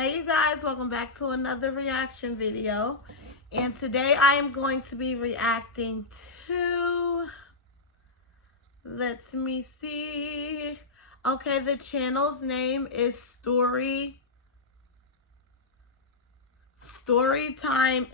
Hey you guys, welcome back to another reaction video. And today I am going to be reacting to, let me see. Okay, the channel's name is Storytime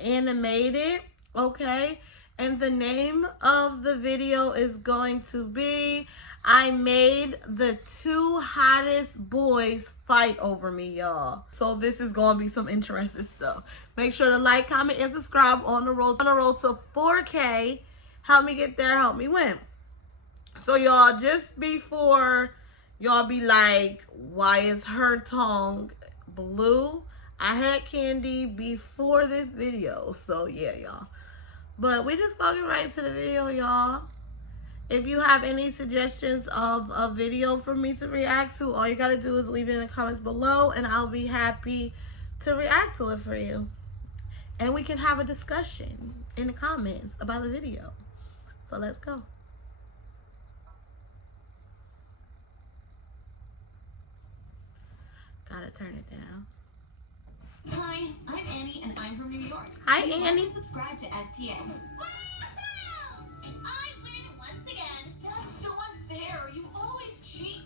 Animated. Okay, and the name of the video is going to be I made the two hottest boys fight over me, y'all. So this is going to be some interesting stuff. Make sure to like, comment, and subscribe on the road to 4K. Help me get there, help me win. So y'all, just before y'all be like, why is her tongue blue? I had candy before this video. So yeah, y'all. But we just fucking right to the video, y'all. If you have any suggestions of a video for me to react to, all you gotta do is leave it in the comments below and I'll be happy to react to it for you. And we can have a discussion in the comments about the video. So let's go. Gotta turn it down. Hi, I'm Annie and I'm from New York. Hi, Please Annie. like and subscribe to STN. And I win once again. That's so unfair. You always cheat.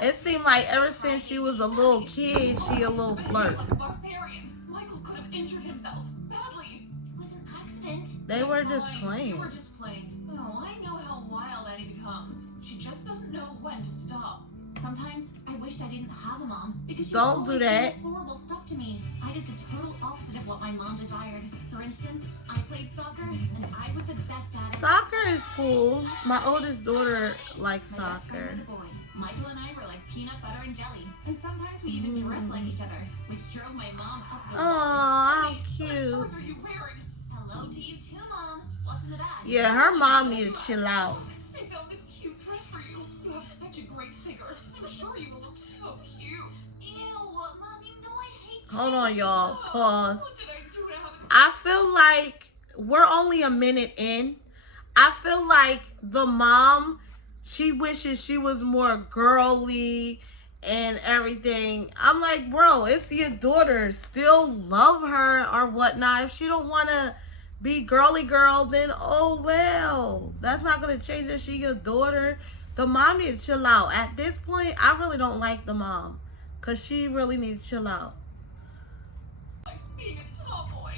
It seemed like ever since she was a little kid, she a little flirt. Like a barbarian. Michael could have injured himself badly. It was an accident. They were just Fine. playing. You were just playing. Oh, I know how wild Annie becomes. She just doesn't know when to stop. Sometimes I wished I didn't have a mom because she Don't do that. horrible stuff to me. I did the total opposite of what my mom desired. For instance, I played soccer and I was the best at it. Soccer is cool. My oldest daughter likes My best friend soccer. was a boy. Michael and I were like peanut butter and jelly. And sometimes we even dressed like each other, which drove my mom up the wall. Aw, how What cute. earth are you wearing? Hello to you too, Mom. What's in the bag? Yeah, her mom need to chill out. I found this cute dress for you. You have such a great figure. I'm sure you will look so cute. Ew, Mom, you know I hate Hold on, y'all. Pause. What did I do to have it? I feel like we're only a minute in. I feel like the mom, she wishes she was more girly and everything. I'm like, bro, it's your daughter. Still love her or whatnot. If she don't want to be girly girl, then oh well. That's not going to change that she your daughter. The mom needs to chill out. At this point, I really don't like the mom. Because she really needs to chill out. Likes being a tomboy.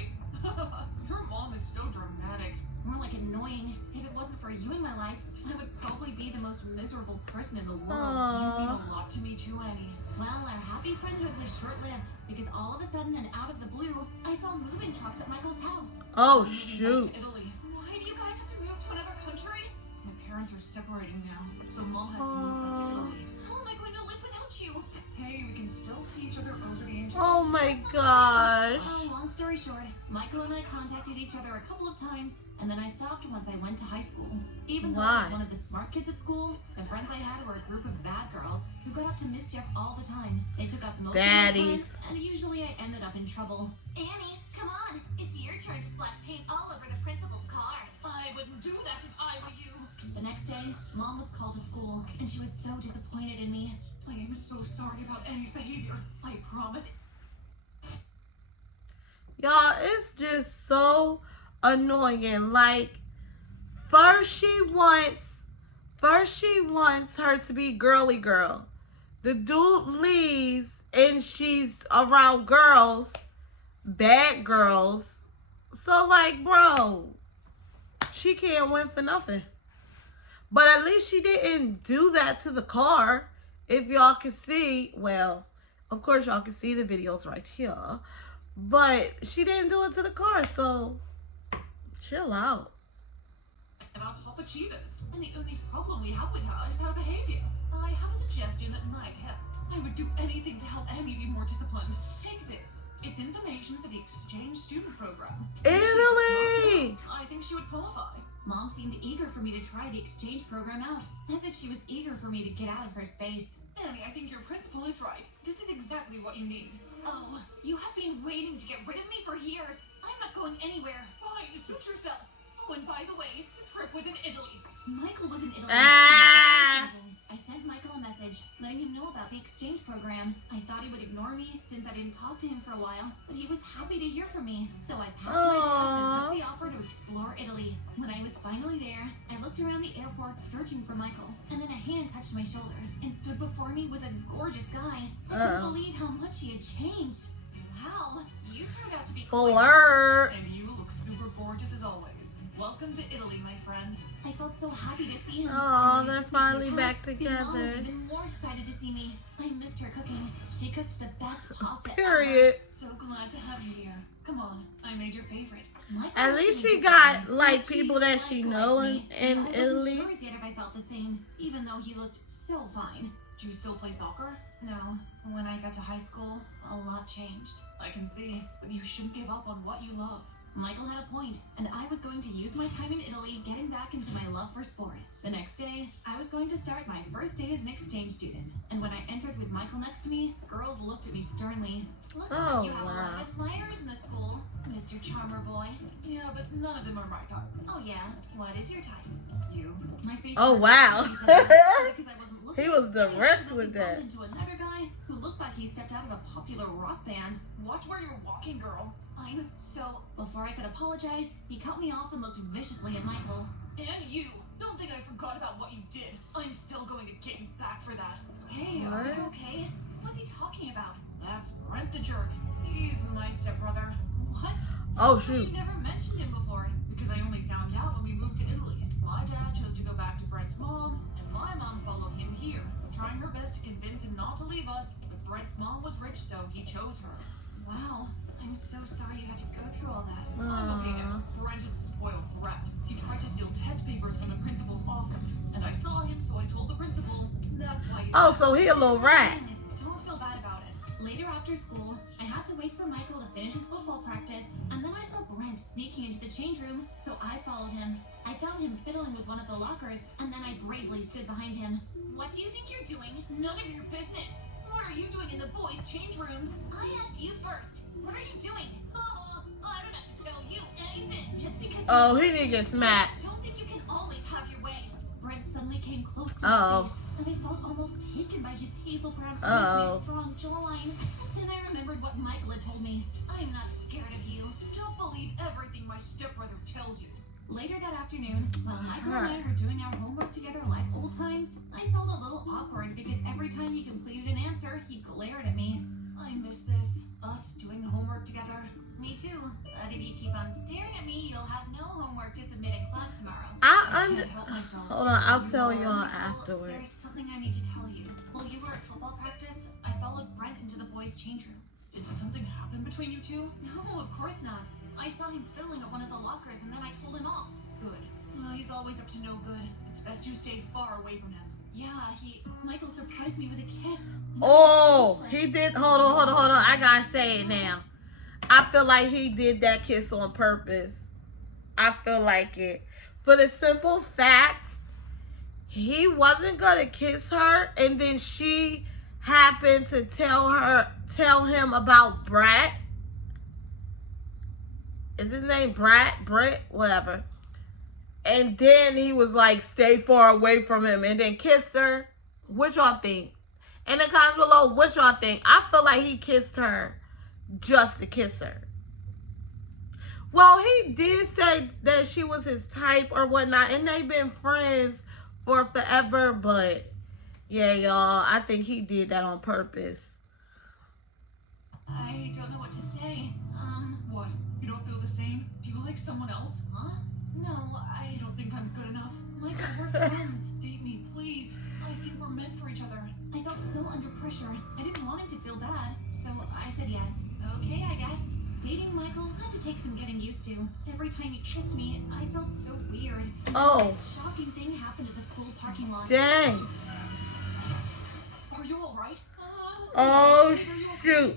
Your mom is so dramatic. More like annoying. If it wasn't for you in my life, I would probably be the most miserable person in the world. You mean Aww. a lot to me too, Annie. Well, our happy friendhood was short-lived because all of a sudden and out of the blue, I saw moving trucks at Michael's house. Oh, I'm moving shoot. back to Italy. Why do you guys have to move to another country? My parents are separating now, so Mom has to move back to Italy. How am I going to live without you? Hey, we can still see each other over the internet. Oh my gosh. Well, long story short, Michael and I contacted each other a couple of times, and then I stopped once I went to high school. Even though I Why? was one of the smart kids at school, the friends I had were a group of bad girls who got up to mischief all the time. They took up most of my Baddies. time, and usually I ended up in trouble. Annie, come on. It's your turn to splash paint all over the principal's car. I wouldn't do that if I were you. The next day, Mom was called to school, and she was so disappointed in me. I am so sorry about Annie's behavior. I promise. Y'all, it's just so annoying. Like, first she wants her to be girly girl. The dude leaves and she's around girls, bad girls. So like, bro, she can't win for nothing. But at least she didn't do that to the car. If y'all can see, well, of course y'all can see the videos right here. But she didn't do it to the car, so chill out. And our top achievers. And the only problem we have with her is her behavior. I have a suggestion that might help. I would do anything to help Annie be more disciplined. Take this. It's information for the exchange student program. Since she's a smart Italy! girl, I think she would qualify. Mom seemed eager for me to try the exchange program out, as if she was eager for me to get out of her space. Annie, I think your principal is right. This is exactly what you need. Oh, you have been waiting to get rid of me for years. I'm not going anywhere. Fine, suit yourself. Oh, and by the way, the trip was in Italy. Michael was in Italy. Ah. I sent Michael a message, letting him know about the exchange program. I thought he would ignore me since I didn't talk to him for a while, but he was happy to hear from me. So I packed my bags and took the offer to explore Italy. When I was finally there, I looked around the airport searching for Michael, and then a hand touched my shoulder, and stood before me was a gorgeous guy. I couldn't believe how much he had changed. Wow, you turned out to be Flirt. and you look super gorgeous as always. Welcome to Italy, my friend. I felt so happy to see him. Oh, And they're I took him to his finally house. back His mom was together. even more excited to see me. I missed her cooking. She cooked the best pasta Period. So glad to have you here. Come on, I made your favorite. Michael At looked least me she just got fine. like He people that she know liked me, in and I Italy. wasn't sure yet if I felt the same, even though he looked so fine. Do you still play soccer? No, when I got to high school, a lot changed. I can see, but you shouldn't give up on what you love. Michael had a point, and I was going to use my time in Italy getting back into my love for sport. The next day, I was going to start my first day as an exchange student, and when I entered with Michael next to me, girls looked at me sternly. Looks Oh, like you have a lot wow. of admirers in the school, Mr. Charmer Boy. Yeah, but none of them are my type. Oh yeah, what is your type? You? My face Oh, turned wow. red when he said that, because I wasn't looking. He was direct I with that. bumped into another guy who looked like he stepped out of a popular rock band. Watch where you're walking, girl. I'm so... Before I could apologize, he cut me off and looked viciously at Michael. And you. Don't think I forgot about what you did. I'm still going to get you back for that. Hey, What? are you okay? What's he talking about? That's Brent the jerk. He's my stepbrother. What? Oh, How shoot. you never mentioned him before? Because I only found out when we moved to Italy. My dad chose to go back to Brent's mom, and my mom followed him here, trying her best to convince him not to leave us. But Brent's mom was rich, so he chose her. Wow, I'm so sorry you had to go through all that. I'm okay Aw. now. Brent is a spoiled brat. He tried to steal test papers from the principal's office, and I saw him, so I told the principal. That's why he's Oh, so he a little rat. Don't feel bad about it. Later after school, I had to wait for Michael to finish his football practice, and then I saw Brent sneaking into the change room, so I followed him. I found him fiddling with one of the lockers, and then I bravely stood behind him. What do you think you're doing? None of your business. What are you doing in the boys' change rooms? I asked you first. What are you doing? I don't have to tell you anything. Just because Oh, you he didn't get smacked. don't think you can always have your way. Brent suddenly came close to Uh-oh. my face, and I felt almost taken by his hazel brown eyes Uh-oh. and his strong jawline. Then I remembered what Michael had told me. I'm not scared of you. Don't believe everything my stepbrother tells you. Later that afternoon, while Michael and I were doing our homework together like old times, I felt a little awkward because every time he completed an answer, he glared at me. I miss this. Us doing homework together. Me too. But if you keep on staring at me, you'll have no homework to submit in class tomorrow. I can't help myself. Hold on, I'll tell you all Michael, afterwards. There's something I need to tell you. While you were at football practice, I followed Brent into the boys' change room. Did something happen between you two? No, of course not. I saw him fiddling at one of the lockers and then I told him off. Good. He's always up to no good. It's best you stay far away from him. Yeah, Michael surprised me with a kiss. and I was Oh, speechless. he did. Hold on. I gotta say it now. I feel like he did that kiss on purpose. I feel like it. For the simple fact, he wasn't gonna kiss her, and then she happened to tell him about Brat. Is his name Brett, whatever. And then he was like, stay far away from him, and then kissed her. What y'all think? In the comments below, what y'all think? I feel like he kissed her just to kiss her. Well, he did say that she was his type or whatnot, and they've been friends for forever, but yeah, y'all, I think he did that on purpose. I don't know what to say. What? You don't feel the same? Do you like someone else? Huh? No, I You don't think I'm good enough? Michael, we're friends. Date me, please. I think we're meant for each other. I felt so under pressure. I didn't want him to feel bad, so I said yes. Okay, I guess. Dating Michael had to take some getting used to. Every time he kissed me, I felt so weird. And Oh. this shocking thing happened at the school parking lot. Dang. Are you alright? Oh, shoot.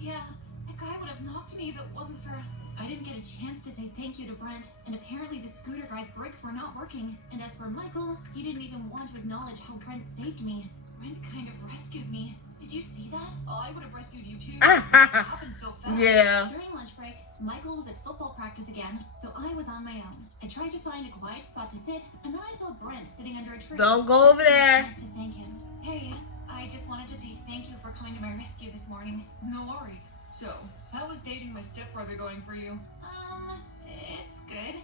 Yeah. That guy would have knocked me if it wasn't for... I didn't get a chance to say thank you to Brent, and apparently the scooter guy's brakes were not working. And as for Michael, he didn't even want to acknowledge how Brent saved me. Brent kind of rescued me. Did you see that? I would have rescued you too. It happened so fast. Yeah. During lunch break, Michael was at football practice again, so I was on my own. I tried to find a quiet spot to sit, and then I saw Brent sitting under a tree. Don't go over there. To thank him. Hey, I just wanted to say thank you for coming to my rescue this morning. No worries. So, how is dating my stepbrother going for you? It's good.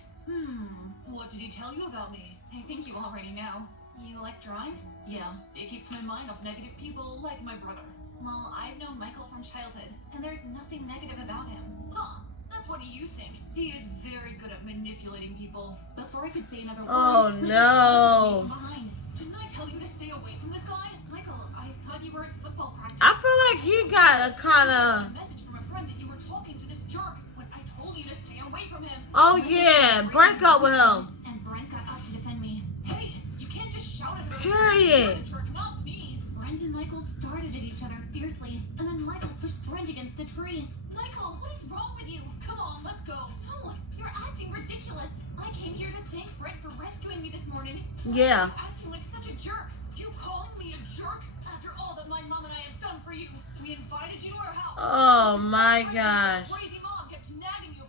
What did he tell you about me? I think you already know. You like drawing? Yeah, it keeps my mind off negative people like my brother. Well, I've known Michael from childhood, and there's nothing negative about him. Huh, that's what you think. He is very good at manipulating people. Before I could say another word, Oh, Michael no. pulled me from behind. Didn't I tell you to stay away from this guy? Michael, I thought you were at football practice. I feel like he got a kind A of... message from a friend that you were talking to this jerk when I told you to stay away from him. Oh, yeah. Break up with him. And Brent got up to defend me. Hey, you can't just shout at her. Period. You're the jerk, not me. Brent and Michael started at each other fiercely, and then Michael pushed Brent against the tree. Michael, what is wrong with you? Come on, let's go. No, you're acting ridiculous. I came here to thank Brent for rescuing me this morning. Yeah. You're acting like such a jerk. You calling me a jerk after all that my mom and I have done for you? We invited you to our house. Oh, my Your gosh. crazy mom kept nagging you.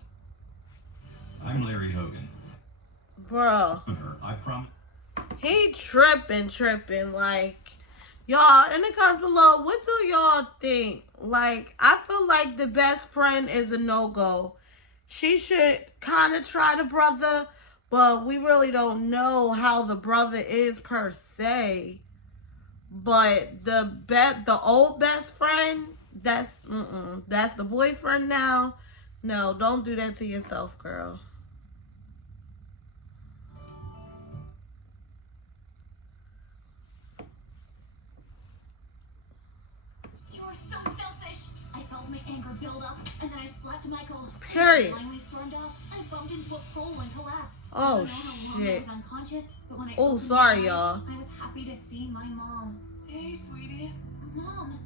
I'm Larry Hogan. Bro. I promise. He tripping. Like, y'all, in the comments below, what do y'all think? Like, I feel like the best friend is a no-go. She should kind of try the brother, but we really don't know how the brother is per se. But the old best friend, that's the boyfriend now. No, don't do that to yourself, girl. You're so selfish. I felt my anger build up, and then I slapped Michael. Period. I finally stormed off. I bumped into a pole and collapsed. Oh, I don't know how long I shit. was unconscious, but when I Oh, opened my sorry, eyes, y'all. I was happy to see my mom. Hey, sweetie. Mom,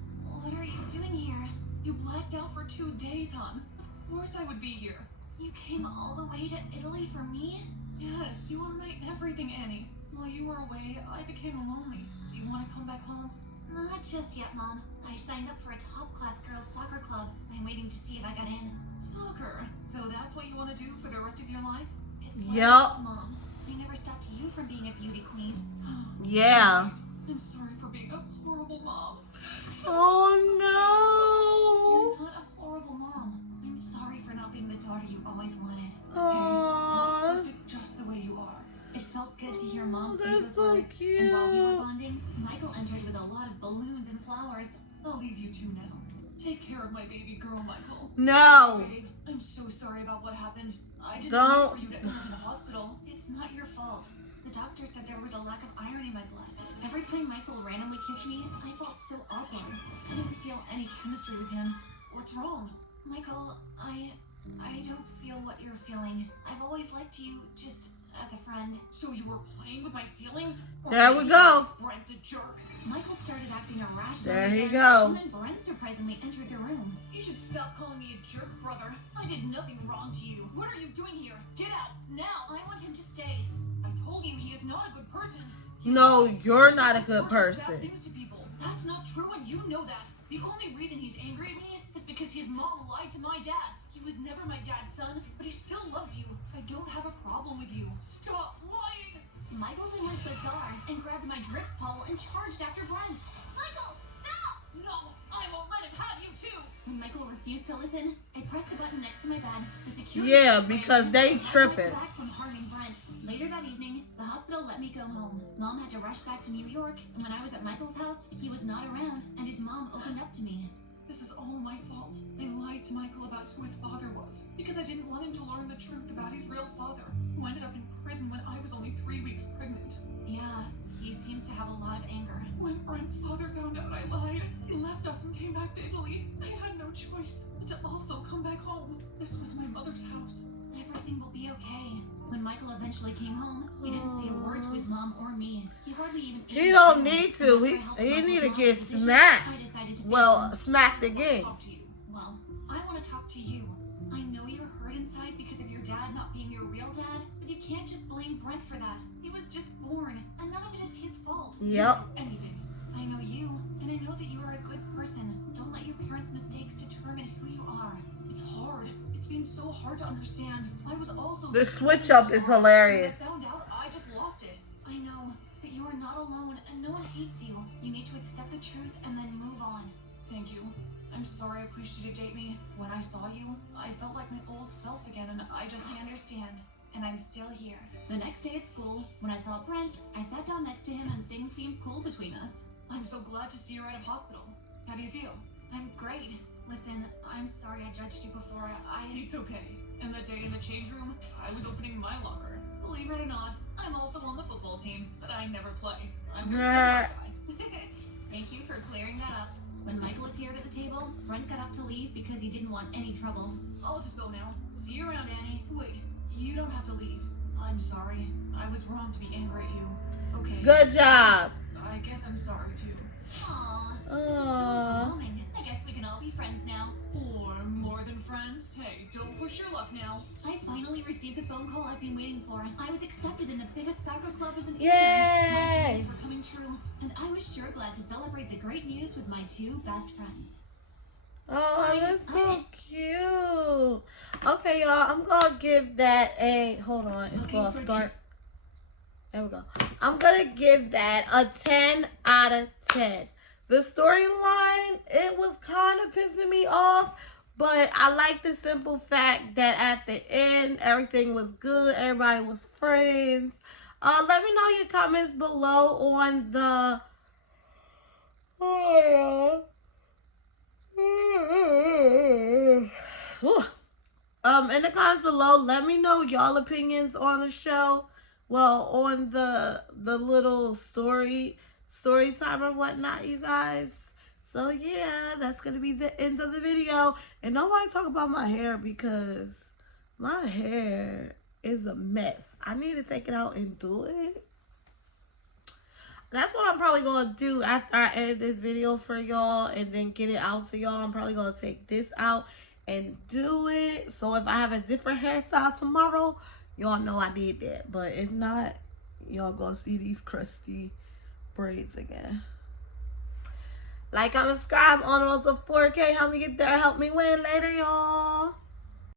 what are you doing here? You blacked out for 2 days, hon. Of course I would be here. You came all the way to Italy for me? Yes, you were my everything, Annie. While you were away, I became lonely. Do you want to come back home? Not just yet, Mom. I signed up for a top-class girls' soccer club. I'm waiting to see if I got in. Soccer. So that's what you want to do for the rest of your life? It's what I Yup. love, Mom. I never stopped you from being a beauty queen. Yeah. I'm sorry for being a horrible mom. Oh, You're not a horrible mom. I'm sorry for not being the daughter you always wanted. no. You're Aww. perfect just the way you are. It felt good to hear Mom say That's those so words. And while we were cute. bonding, Michael entered with a lot of balloons and flowers. I'll leave you two now. Take care of my baby girl, Michael. No. Babe, I'm so sorry about what happened. I didn't Don't. mean for you to end up in the hospital. It's not your fault. The doctor said there was a lack of iron in my blood. Every time Michael randomly kissed me, I felt so awkward. I didn't feel any chemistry with him. What's wrong? Michael, I don't feel what you're feeling. I've always liked you just as a friend. So you were playing with my feelings? Or There we maybe go. Brent the jerk. Michael started acting irrational. There he again, go. And then Brent surprisingly entered the room. You should stop calling me a jerk, brother. I did nothing wrong to you. What are you doing here? Get out, now! I want him to stay. I told you he is not a good person. He No, lies. you're not a He good says sorts of bad person. things to people. That's not true, and you know that. The only reason he's angry at me is because his mom lied to my dad. He was never my dad's son, but he still loves you. I don't have a problem with you. Stop lying! Michael then went bizarre and grabbed my drips pole and charged after Brent. Michael, stop! No, I won't let him have you too. When Michael refused to listen, I pressed a button next to my bed. The security Yeah, guard ran because in they and held tripping. Michael back from harming Brent. Later that evening, the hospital let me go home. Mom had to rush back to New York, and when I was at Michael's house, he was not around, and his mom opened up to me. This is all my fault. I lied to Michael about who his father was because I didn't want him to learn the truth about his real father, who ended up in prison when I was only 3 weeks pregnant. Yeah, he seems to have a lot of anger. When Brent's father found out I lied, he left us and came back to Italy. I had no choice but to also come back home. This was my mother's house. Everything will be okay. When Michael eventually came home, he didn't say a word to his mom or me. He hardly even ate He his don't dinner. need And to. after I helped He Michael's need to mom get with the dishes, smacked. I decided to face Well, him. smacked I want again. to talk to you. Well, I want to talk to you. I know you're hurt inside because of your dad not being your real dad, but you can't just blame Brent for that. He was just born, and none of it is his fault. Yep. Anything. I know you, and I know that you are a good person. Don't let your parents' mistakes determine who you are. It's hard. It's It's been so hard to understand. I was also The just switch going up so is hard. hilarious. When I found out, I just lost it. I know, but you are not alone and no one hates you. You need to accept the truth and then move on. Thank you. I'm sorry I pushed you to date me. When I saw you, I felt like my old self again, and I understand, and I'm still here. The next day at school, when I saw Brent, I sat down next to him and things seemed cool between us. I'm so glad to see you're out of hospital. How do you feel? I'm great. Listen, I'm sorry I judged you before. It's okay. And that day in the change room, I was opening my locker. Believe it or not, I'm also on the football team, but I never play. I'm your standby guy. Thank you for clearing that up. When Michael appeared at the table, Brent got up to leave because he didn't want any trouble. I'll just go now. See you around, Annie. Wait, you don't have to leave. I'm sorry. I was wrong to be angry at you. Okay. Good job. I guess I'm sorry too. Aww, this is so overwhelming. I guess we can all be friends now. Or more than friends. Hey, don't push your luck now. I finally received the phone call I've been waiting for. I was accepted in the biggest soccer club as an intern. My Yay! dreams were coming true, and I was sure glad to celebrate the great news with my two best friends. Oh, that's so cute. Okay, y'all, I'm gonna give that a, hold on, it's gonna start. There we go. I'm gonna give that a 10 out of 10. The storyline, it was kind of pissing me off, but I like the simple fact that at the end, everything was good, everybody was friends. Let me know your comments below on the, in the comments below, let me know y'all opinions on the show. Well, on the little story time or whatnot, you guys. So yeah, that's gonna be the end of the video. And nobody talk about my hair because my hair is a mess. I need to take it out and do it. That's what I'm probably gonna do after I edit this video for y'all and then get it out to y'all. I'm probably gonna take this out and do it. So if I have a different hairstyle tomorrow, y'all know I did that. But if not, y'all gonna see these crusty braids again. Like, comment, subscribe on the road to 4K. Help me get there. Help me win later, y'all.